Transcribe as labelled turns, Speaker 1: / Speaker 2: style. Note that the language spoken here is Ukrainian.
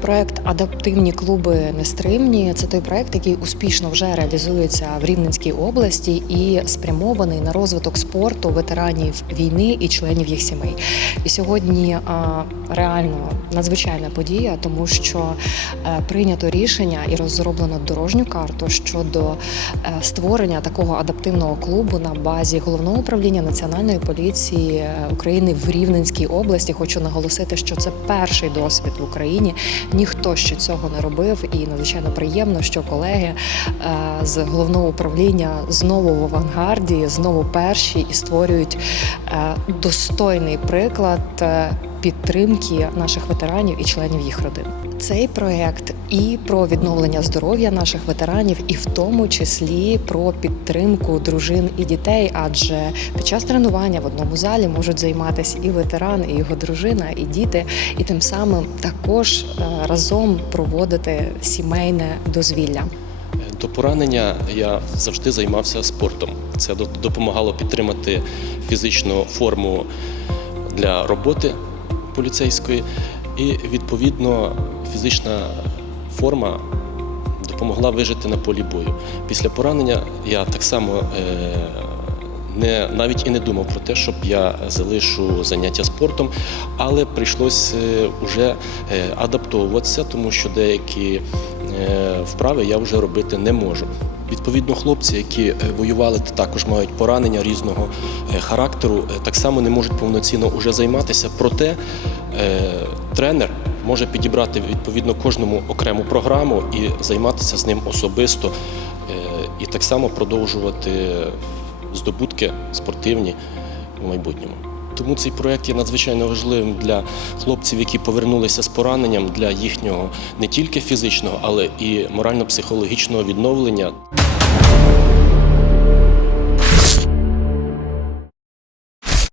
Speaker 1: проект Адаптивні клуби нестримні. Це той проект, який успішно вже реалізується в Рівненській області і спрямований на розвиток спорту ветеранів війни і членів їх сімей. І сьогодні реально надзвичайна подія, тому що е, прийнято рішення і розроблено дорожню карту щодо е, створення такого адаптивного клубу на базі головного управління національної поліції е, України в Рівненській області. Хочу наголосити, що це перший досвід в Україні. Ніхто ще цього не робив, і надзвичайно приємно, що колеги е, з головного управління знову в авангарді, знову перші і створюють е, достойний приклад. Підтримки наших ветеранів і членів їх родин цей проект і про відновлення здоров'я наших ветеранів, і в тому числі про підтримку дружин і дітей. Адже під час тренування в одному залі можуть займатися і ветеран, і його дружина, і діти, і тим самим також е, разом проводити сімейне дозвілля.
Speaker 2: До поранення я завжди займався спортом. Це до- допомагало підтримати фізичну форму для роботи поліцейської, і відповідно фізична форма допомогла вижити на полі бою. Після поранення я так само е, не, навіть і не думав про те, щоб я залишу заняття спортом, але прийшлося вже адаптовуватися, тому що деякі е, вправи я вже робити не можу. Відповідно, хлопці, які е, воювали, також мають поранення різного е, характеру, е, так само не можуть повноцінно уже займатися. Проте тренер може підібрати відповідно кожному окрему програму і займатися з ним особисто, і так само продовжувати здобутки спортивні у майбутньому. Тому цей проект є надзвичайно важливим для хлопців, які повернулися з пораненням для їхнього не тільки фізичного, але і морально-психологічного відновлення.